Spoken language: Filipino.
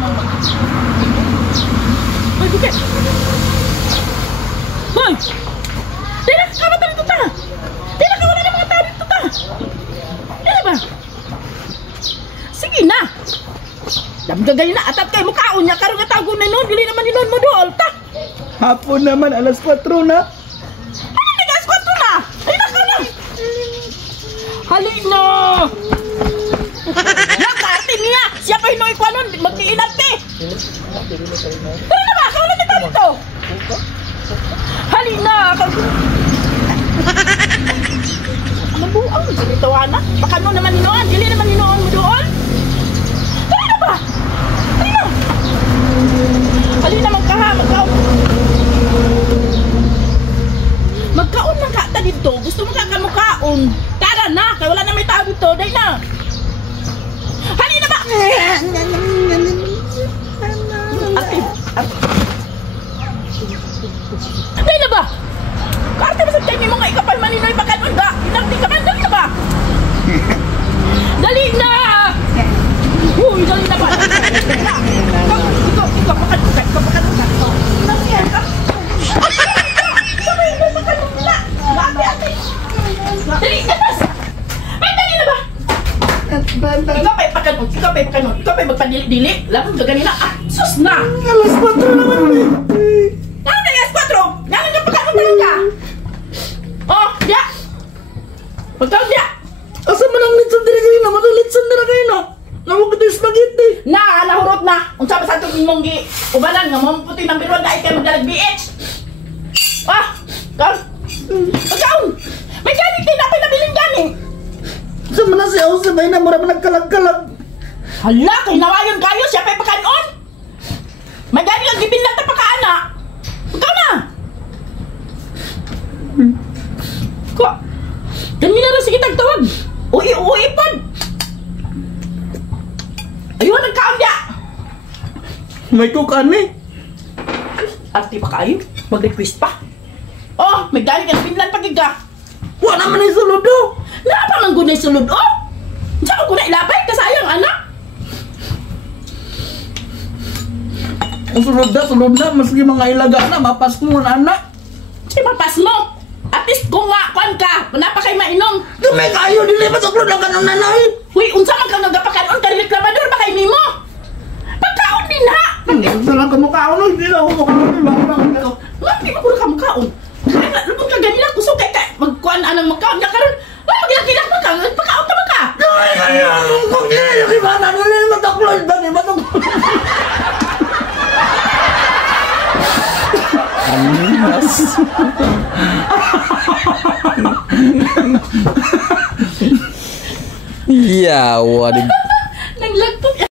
Hoy, bukit. Hoy! Tila, kamatan dito ta! Tila ka, wala na mga tao dito ta! Tila ba? Sige na! Damdagay na, atat kayo mukhaon niya, karong natago na nun, dili naman ninon mo dool, ta! Hapon naman, alas 4 na. Ano na, guys, kwanto na? Halina ka na! Halina! Nakarte niya! Siya pa hinoy ko nun, mag-iinat eh! Tara na ba? Kaulan na tayo dito! Halina! Mabuang, ganito anak. Baka no naman hinoan, dili naman hinoan mo doon. Tara na ba? Halina! Halina, magkaha, magkaon. Magkaon lang ka ta dito. Gusto mo ka kamukhaon. Tara na, kaya wala na may tao dito. Day na. Halina ba? Day na ba? Karte ba sa tayo mo nga ikapal maninoy pagkanon ba? Inarti ka man, dali na ba? Dali na! Uy, dali na ba? Ikaw, pakanon ka. Nasiyan ka. Ikaw ba yung pakanon na? Ate. Dali, gatas! Ay, dali na ba? Ikaw pa yung pakanon. Ikaw pa yung magpadili-dili. Labang ka ganina. Ah, sus na! Alas 4 naman, eh. Ano na yung alas 4? Namin ka pakanon talaga. Oh, dia! Pagkaw dia! Asa man ang litson diri kayo na? Matalitson na kayo na. Nawag ito yung spaghetti. Na, nahurot na! Kung saan sa itong mong ubalan nga, mamuputi ng biruan dahil kayo magdalag BH! Ah! Kal! Pagkaon! May gamit kayo na ako'y nabiling gani! Asa man na siya o sabay na mura man nagkalag-kalag. Hala! Kay nawayon kayo! Siya pa'y pakanon! May gani lang gibinat na pakaana! Pagkaon na! Ko! Ganyan na rin sige tagtawag! Uwi pod! Ayun, nagkaon dia! May kukan eh. Arte pa kayo? Mag-request pa? Oh, may galing ang Finland pagiga! Wala naman yung sulod o. Napang ang gunay sulod, oh! Saan ko na ilabay? Kasayang, anak! Ang sulod na. Maski mga ilaga na, mapas mo na anak. Sige, mapas mo! At least kung nga, kuhan ka, napakay mainom! Dumay kayo, dilipat ang lang ka ng nanay. Uy, unsa man kang nagapakanon, karireklamador ba kay Mimo? Pagkaon din ha! Hindi lang ka mukha ko, hindi lang ako mukha ko. Hindi mo ko na kamukhaon. Lubong ka ganila, kusog kay ka, magkuhan anang magkaon na karon. Ay, magilak-ilak mo ka, pagkaon ka ka! Dumay kayo, kung hindi, iba na nila matakloid ba ni matakloid. Aninas. Yeah, what a